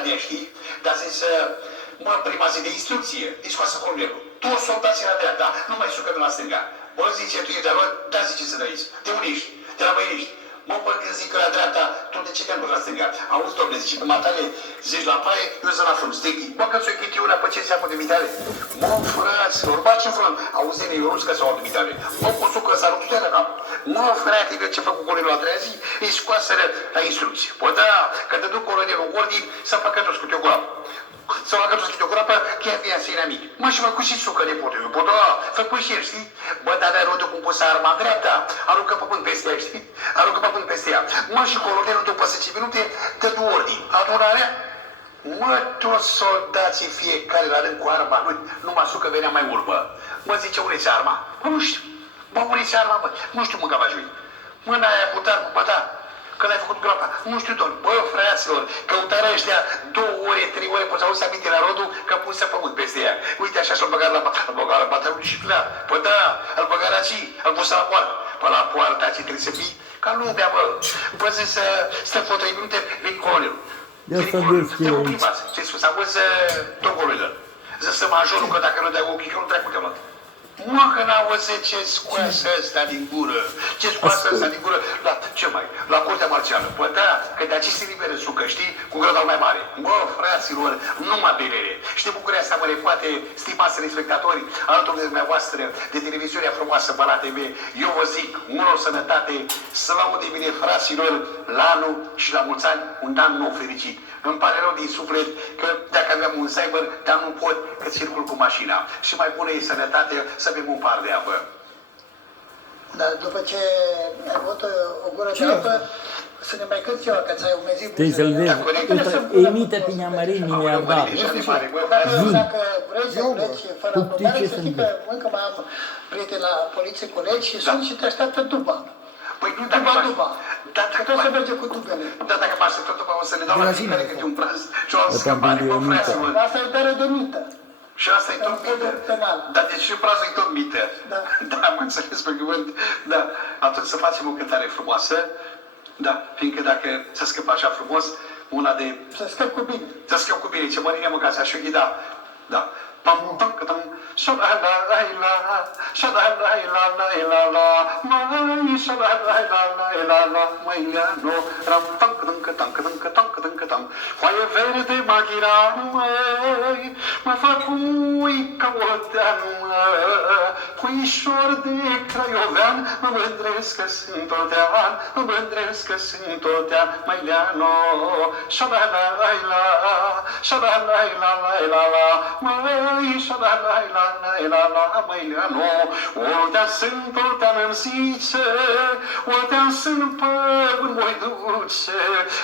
gardien, știi? Dar zis, mă, prima zi de instrucție, deci scoasă colonelul. Toți soldații la dreapta, nu mai sucă de la stânga. Bă, zice, tu ești de la da, zice să dăiți. Te uniști, te la băiești. Mă, bă, când zic că la dreapta, tu de ce te-am dus la stânga? Auzi, domnule, zice, că matale, zici la paie, eu zic la front. Steghi, bă, că ți-o chitiunea pe ce seamă de vitale. Mă, fraților, baci în front. Auzi, ne eu că s-au de vitale. Mă, posucă, s-a rupt de cap. Mă, frate, eu ce fac cu colonelul a treia zi? Îi scoaseră la instrucție. Bă, da, că te duc colonelul în ordin, să facă toți cu te gura. Să facă toți cu te gura, chiar fie în sine mic. Mă, și mă, cu și sucă nepotul meu. Bă, da, făcut și el, știi? Bă, dar rodul cum pus arma în dreapta, aruncă pământ peste ea, știi? Aruncă pământ peste ea. Mă, și colonelul după 10 minute dă du ordin. Adunarea, mă, toți soldații fiecare la rând cu arma lui, numai sucă venea mai urmă. Mă, zice, unde-ți arma? Bă, nu știu. Bă, unde-ți arma, bă? Nu știu, mâncava joi. Mâna aia cu targul, bă, da. Când ai făcut groapa, nu știu, domnule, bă, fraților, căutarea ăștia 2 ore, 3 ore, poți auzi aminte la rodul că puse pământ peste ea. Uite, așa și-l băgat la batalul și pleat. Pă da, îl băgat aici, îl puse la poartă. Pă la poartă, aici trebuie să fii ca lumea, bă. Bă, zic să stăm vreo 3 minute, vin colonelul. Vin colonelul, te comprimați. Ce-i spus, auzi, tot colonelul. Zic să majorul, că dacă nu dai ochii, că nu treacă de luat. Mă, că n-auzit ce scoasă ăsta din gură, ce scoasă ăsta din gură, la ce mai, la Curtea Marțială. Bă, da, că de aici se liberă sucă, știi, cu grădal mai mare. Bă, fraților, numai bebere. Și de bucuria asta, mă, le poate, stimați respectatori, altor de dumneavoastră, de televiziunea frumoasă, pe la TV, eu vă zic, multă sănătate, să laude bine, fraților, la anul și la mulți ani, un an nou fericit. Îmi pare rău din suflet că dacă aveam un cyber, dar nu pot, că circul cu mașina. Și mai bună e sănătate să bem un par de apă. Dar după ce ai avut o gură de apă, să ne mai cânti ceva, că ți-ai umezit buzele. Trebuie să-l vezi. Emite prin amarin miliardar. Dacă vrei să pleci fără aprobare, să știi că încă mai am prieteni la poliție, colegi și sunt și te așteaptă după. Păi nu, după. Că tot să merge cu tubele. Dar dacă mă aștept tot după, o să ne dau la fiecare câte un praz și o altă scăpare, bă, fraților. Asta e dare de mită. Și asta e tot mită. Dar deci și prazul e tot mită. Da, am înțeles pe cuvânt. Da, atunci să facem o cântare frumoasă. Da, fiindcă dacă să scăp așa frumos, una de... Să scăp cu bine. Să scăp cu bine, ce mărine mâncați așa, da. Da. Pam, pam, cătăm, șa-la-la-la-la, șa-la-la-la-la-la-la, mai șa-la-la-la-la-la-la, mai leano, ram, tam, cătăm, cătăm, cătăm, cătăm, cătăm, cătăm, foaie verde, maghiranul, măi, mă fac ui ca olteanu, puișor de craiovean, mă mândresc că sunt oltean, mă mândresc că sunt oltean, mai leano, șa-la-la-la-la, șa-la-la-la-la-la-la, măi, șa-la-la-la-la-la-la, măileanu, oltea sunt, oltea-mi zice, oltea sunt păgând voi duce,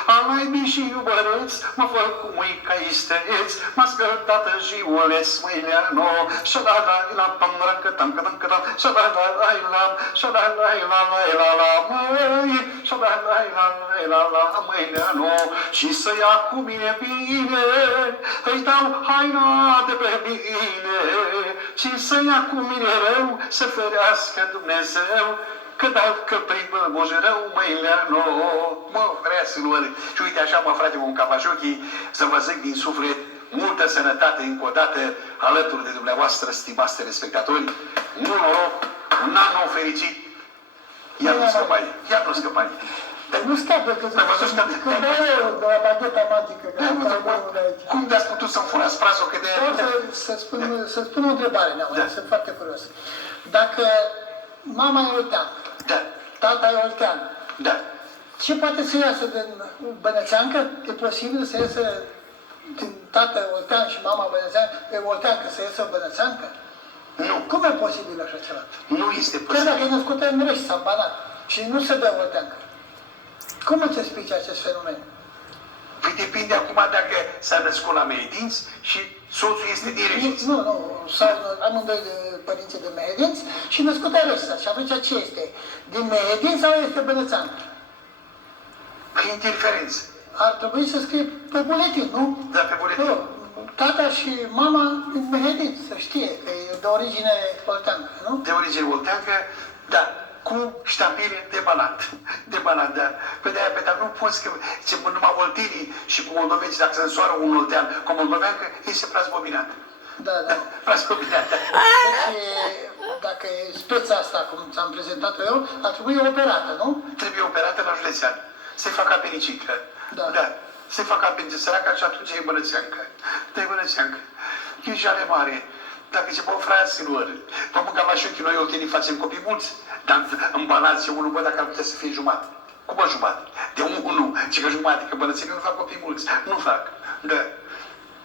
alaibii și iubărăț, mă fac cu mâica isteț, m-a scăltată jiuleț, măileanu, șa-la-la-la-pam, ră-cătam, cătam, cătam, șa-la-la-la-la, șa-la-la-la-la-la-la, măi, șa-la-la-la-la-la-la, măileanu, și să ia cu mine bine, îi dau haina de pe mine, și să ia cu mine rău, să ferească Dumnezeu, că dacă primă moș rău, măileanu, mă, fraților, și uite așa, mă, frate, un cavajochi, să vă zic din suflet, multă sănătate încă o dată alături de dumneavoastră, stimați respectatori, mult noroc, un an nou fericit, iar nu scăpani, iar nu scăpani. Dar nu scapă, că când dau eu de la bagheta magică, cum de-ați putut să-mi furați prazul că de... Să spun o întrebare, sunt foarte curios. Dacă mama e oltean, tata e oltean, ce poate să iasă din bănățeancă? E posibil să iasă din tată oltean și mama olteancă să iasă bănățeancă? Nu. Cum e posibil așa ceva? Nu este posibil. Chiar dacă e născută în Rești sau Banat și nu se dă olteancă. Cum îți explici acest fenomen? Păi depinde acum dacă s-a născut la Mehedinți și soțul este din Rești. Nu, sau amândoi părinții de Mehedinți și născut în Rești. Și atunci ce este? Din Mehedinți sau este bănățean? Păi interferență. Ar trebui să scrie pe buletin, nu? Da, pe buletin. Nu. Tata și mama din Mehedinți, să știe că e de origine olteancă, nu? De origine olteancă, da. cu ștampile de banat. De banat, da. Pe de-aia, dar nu poți că, zice, numai voltenii și cu moldovenii, dacă se însoară un oltean cu o moldoveancă, ei se plasbobinat. Da, da. Plasbobinat, da. Deci, dacă e speța asta, cum ți-am prezentat-o eu, ar trebui operată, nu? Trebuie operată la județean. Se fac apenicică. Da. Da. Se fac apendicit săraca și atunci e bănățeancă. Da, e bănățeancă. E jale mare. Dacă zice, bă, fraților, vă mâncam așa că noi oltenii facem copii mulți, dar în Banat zice unul, bă, dacă ar putea să fie jumătate. Cum bă jumătate? De unul, zice că jumătate, că bănățenii nu fac copii mulți. Nu fac. Da.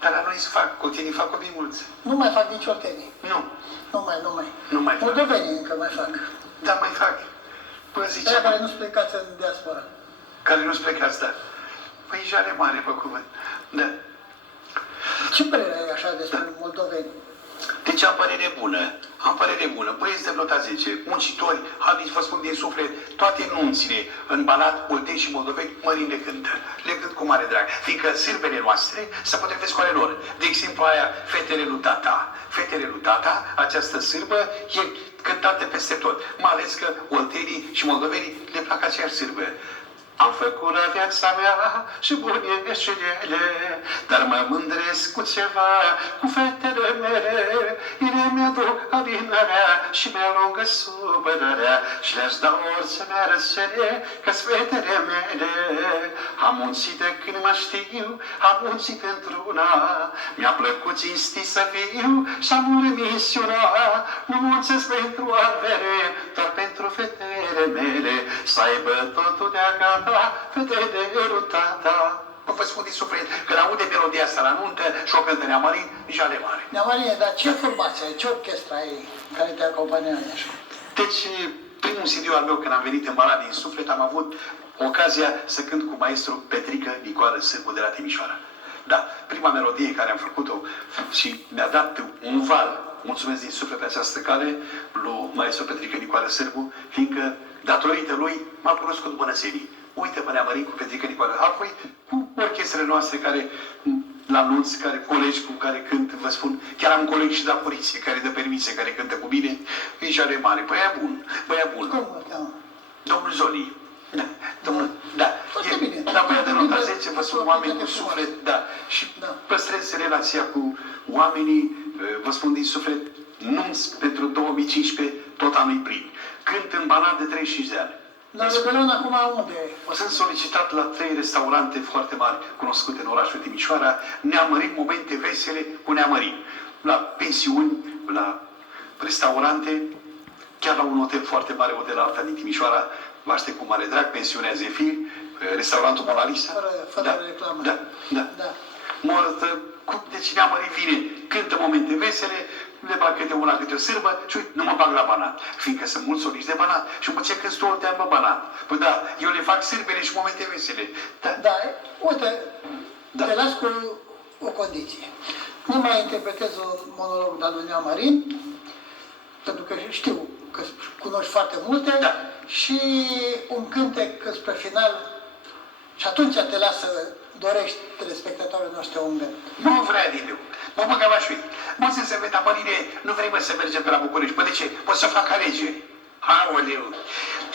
Dar la noi se fac, oltenii fac copii mulți. Nu mai fac nici oltenii. Nu. Nu mai fac. fac. Moldovenii încă mai fac. Da, mai fac. Păi zice, Aia care nu-ți plecați în diaspora. care nu-ți plecați, da. Păi e jale mare, pe cuvânt. Da. Ce părere ai așa despre moldoveni? Deci am părere bună, am părere bună. Băieți de nota 10, muncitori, haideți vă spun din suflet, toate nunțile în Banat, Olteni și Moldoveni, mărin le cântă. Le cânt cu mare drag, fiindcă sârbele noastre se potrivesc cu ale lor. De exemplu aia, Fetele lui Tata. Fetele lui Tata, această sârbă, e cântată peste tot. Mai ales că oltenii și moldovenii le plac aceeași sârbă. Am făcut la viața mea și bune greșelile, dar mă mândresc cu ceva, cu fetele mele. Ele mi-aduc adinarea și mi-alungă supărarea și le-aș da orice mi-ar cere, că-s fetele mele. Am muncit de când mă știu, am muncit pentru una, mi-a plăcut cinstit să fiu și am un remisiuna. Nu muncesc pentru avere, doar pentru fetele mele, să aibă totul de-a gata. Fetele lui Tata. Vă spun din suflet, când aude melodia asta la nuntă și o cântă Neamarin, jale mare. Neamarine, dar ce formație ai, ce orchestra ai care te acompaniază așa? Deci, primul CD al meu, când am venit în Banat din suflet, am avut ocazia să cânt cu maestru Petrică Nicoară Sârbu de la Timișoara. Da, prima melodie care am făcut-o și mi-a dat un val, mulțumesc din suflet pe această cale, lui maestru Petrică Nicoară Sârbu, fiindcă datorită lui m-a cunoscut bănățenii. Uite pe Neamarin cu Petrică Nicoară. Apoi cu orchestrele noastre care, la nunți, care colegi cu care cânt, vă spun, chiar am colegi și de la poliție care dă permise, care cântă cu mine, e jale mare. Băia bun, băia bun. Cum îl cheamă? Domnul Zoli. Da, domnul, da. Foarte bine. Da, băia de nota 10, vă spun, oameni cu suflet, da. Și Da. păstrez relația cu oamenii, vă spun din suflet, nunți pentru 2015, tot anul plin. Cânt în Banat de 35 de ani. La Rebelion acum unde e? Sunt solicitat la 3 restaurante foarte mari cunoscute în orașul Timișoara, Neamărin, momente vesele cu Neamărin. La pensiuni, la restaurante, chiar la un hotel foarte mare, Hotel Alta din Timișoara, vă aștept cu mare drag, pensiunea Zefir, restaurantul Mona Lisa. Fără reclamă. Da, da. Deci Neamărin vine, cântă momente vesele, le bag câte una, câte o sârbă și uite, nu mă bag la Banat, fiindcă sunt mulți soliști de Banat. Și după ce cânti tu oltean, mă, Banat. Păi da, eu le fac sârbele și momente vesele. Da. Da, uite, Da. te las cu o condiție. Nu mai interpretez un monolog de-al lui Neamarin, pentru că știu că cunoști foarte multe, Da. și un cântec spre final, și atunci te las să dorești telespectatorii noștri un gând. Nu vrea din meu. Mă băgam așa. Mă zic să vede, Mărine, nu vrei, mă, să mergem pe la București. Păi de ce? Poți să fac alegeri. Aoleu!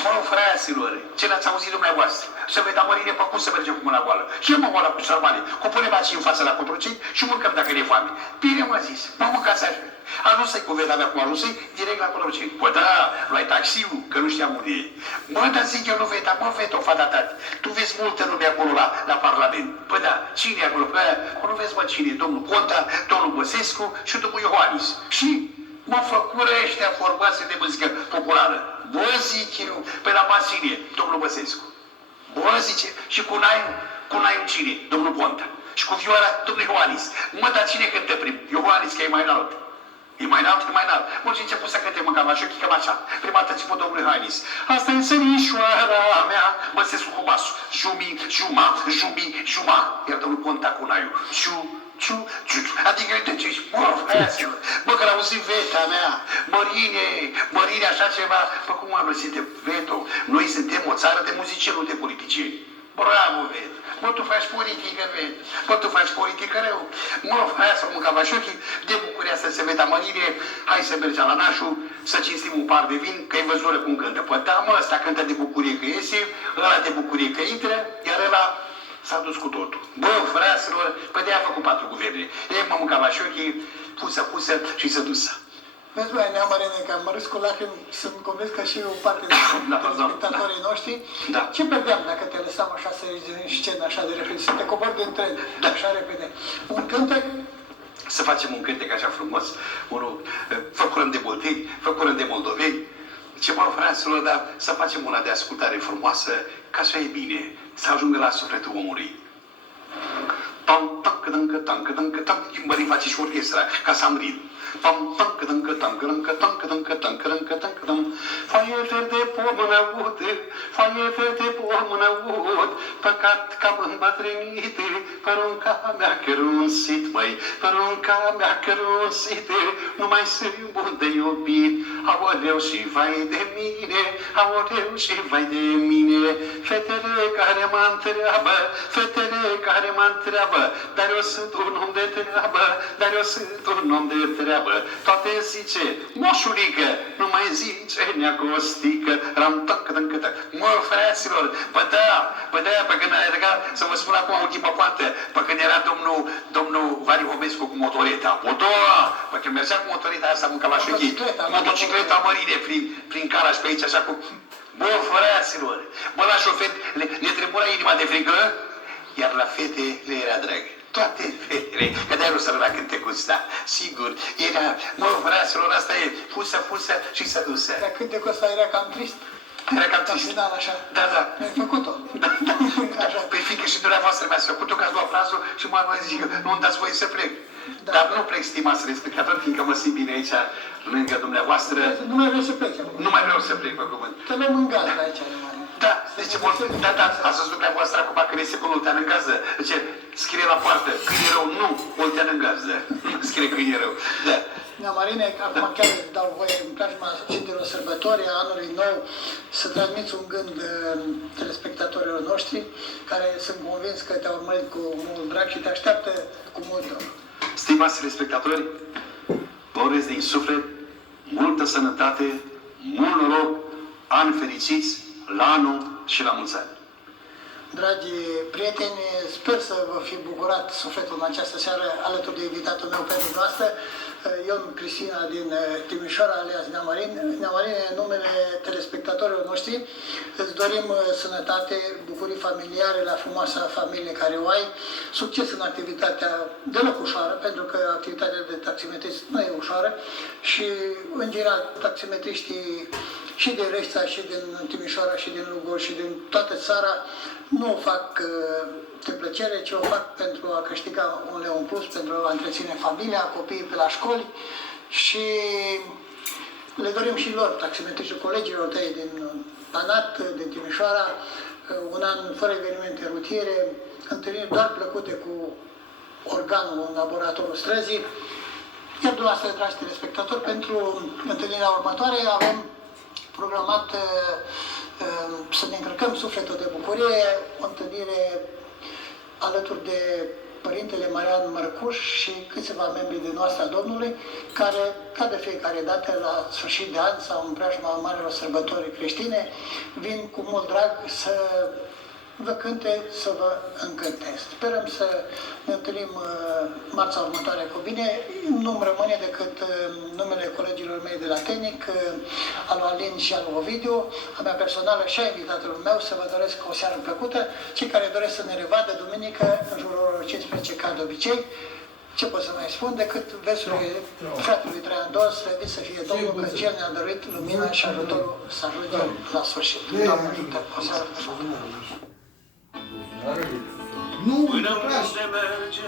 Mă, fraților, ce n-ați auzit dumneavoastră? Să vedea, Mărine, pe cum să mergem cu mâna goală? Și eu mă goală cu sarmale. Cu punem aici în fața la Cotroceni și mâncăm dacă ne e foame. Bine, mă zis, mă mâncați așa. Ajunsă-i cu veda mea cum ajunsă-i, direct la Cotroceni. Păi da, luai taxiul, că nu știam unde e. Mă, dar zic eu, nu veda, mă, vedo, fata tati. Tu vezi multă lume acolo la Parlament. Păi da, cine e acolo? Păi, nu vezi, mă, cine? Domnul Ponta, domnul Băsescu și domnul Iohannis. Și mă făcură ăștia formați de muzică populară. Bă, zic eu, pe la Masilie, domnul Băsescu. Bă, zice, și cu Naiu cine? Domnul Ponta. Și cu vioara, domnul Iohannis. Mă, dar cine cântă prim? Iohannis, că e mai înalt. E mai înalt, e mai înalt. Mă, și început să cânte mâncam așa, chicam așa. Prima dată început domnul Iohannis. Asta e țărișoara mea. Băsescu cu basul. Jumi, juma, jumi, juma. Iar domnul Ponta cu Naiu. Adică uite ce ești, bă, fraților, bă, că l-auzi veta mea, Mărine, așa ceva, bă, cum am lăsit de veto? Noi suntem o țară de muzicieni, nu de politicieni. Bravo, vezi. Mă, tu faci politică, vezi. Mă, tu faci politică rău. Mă, hai să mâncăm Cavașochi, de bucuria să se vede mărire, hai să mergem la nașul, să cinstim un par de vin, că-i văzură cum cântă. Păi da, mă, ăsta cântă de bucurie că iese, ăla de bucurie că intră, iar ăla s-a dus cu totul. Bă, fraților, păi de-aia a făcut 4 guverne. Ei, mă, mâncam Cavașochi, pusă și să dusă. Vezi, băi, Neamarene, că am râs cu lacrimi, sunt convins că și o parte din spectatorii noștri. Da. Ce perdeam dacă te lăsam așa să ieși din scenă așa de repede, să te cobori din tren, așa repede? Un cântec? Să facem un cântec așa frumos, unul făcurăm de bolteni, făcurăm de moldoveni. Ce mă, fraților, dar să facem una de ascultare frumoasă, ca să e bine, să ajungă la sufletul omului. Mării face și orchestra, ca să am ritm. Foaie verde pom în aud, foaie verde pom în aud, păcat că am îmbătrânit, părunca mea cărunsit, măi, părunca mea cărunsit, nu mai sunt bun de iubit, aoleu și vai de mine, aoleu și vai de mine, fetele care mă întreabă, fetele care mă întreabă, dar eu sunt un om de treabă, dar eu sunt un om de treabă. Toate zice, moșulică, nu mai zice neacostică, mă, fraților, pă da, pe când să vă spun acum ultima poartă, pe când era domnul Vali Hobescu cu motoreta, pe când mergea cu motoreta asta, mânca la șochii, motocicleta mărire prin Caraș pe aici, așa cu, bă, fraților, bă, la șofer, le trebura inima de frică, iar la fete le era drag. Toate fetele, că de-aia nu să rămâna cântecul ăsta, sigur, era, mă, fraților, asta e, pusă și să dusă. Dar cântecul ăsta era cam trist. Era cam trist. Final, așa. Da. Mi-ai făcut-o. Așa. Păi fiindcă și dumneavoastră mi-ați făcut-o, că ați luat frazul și mă zic, nu-mi dați voie să plec. Da. Dar nu plec, stimați respectatori, fiindcă mă simt bine aici, lângă dumneavoastră. Nu mai vrei să pleci acum. Nu mai vreau să plec, pe cuvânt. Te luăm în gază aici, numai. Da, deci ați văzut dumneavoastră acum când este cu Oltean în gazdă. Deci, scrie la poartă, câine rău, nu, Oltean în gazdă. Scrie câine rău, da. Neamarene, acum chiar îți dau voie în preajma Sfintelor Sărbători a anului nou să transmiți un gând telespectatorilor noștri care sunt convins că te-au urmărit cu mult drag și te așteaptă cu mult dor. Stimați telespectatori, vă urez din suflet multă sănătate, mult noroc, ani fericiți, la anul și la mulți ani. Dragi prieteni, sper să vă fi bucurat sufletul în această seară alături de invitatul meu pentru noastră, Ion Cristina din Timișoara, alias Neamarin. Neamarin, în numele telespectatorilor noștri, îți dorim sănătate, bucurii familiare la frumoasa familie care o ai, succes în activitatea deloc ușoară, pentru că activitatea de taximetrist nu e ușoară și, în general, taximetriștii și din Reșța, și din Timișoara, și din Lugoj, și din toată țara, nu o fac de plăcere, ci o fac pentru a câștiga un leu în plus, pentru a întreține familia, copiii pe la școli și le dorim și lor, taximetriștii colegilor tăi din Banat, din Timișoara, un an fără evenimente rutiere, întâlniri doar plăcute cu organul în laboratorul străzii. Iar dumneavoastră, dragi telespectatori, pentru întâlnirea următoare avem programat să ne încărcăm sufletul de bucurie, o întâlnire alături de Părintele Marian Mărcuș și câțiva membri din noastră a Domnului, care, ca de fiecare dată, la sfârșit de an sau în preajma marilor sărbători creștine, vin cu mult drag să vă cânte, să vă încânte. Sperăm să ne întâlnim marța următoare cu bine. Nu-mi rămâne decât numele colegilor mei de la tehnic, al lui Alin și al lui Ovidiu, a mea personală și a invitatului meu, să vă doresc o seară plăcută. Cei care doresc să ne revadă duminică, în jurul orelor 15, ca de obicei, ce pot să mai spun decât versurile fratelui Traian Dos, slăvit să fie Domnul, că Cel ne-a dăruit lumina și ajutorul să ajungem la sfârșit. Doamne ajută, o seară plăcută! Nu, Până unde merge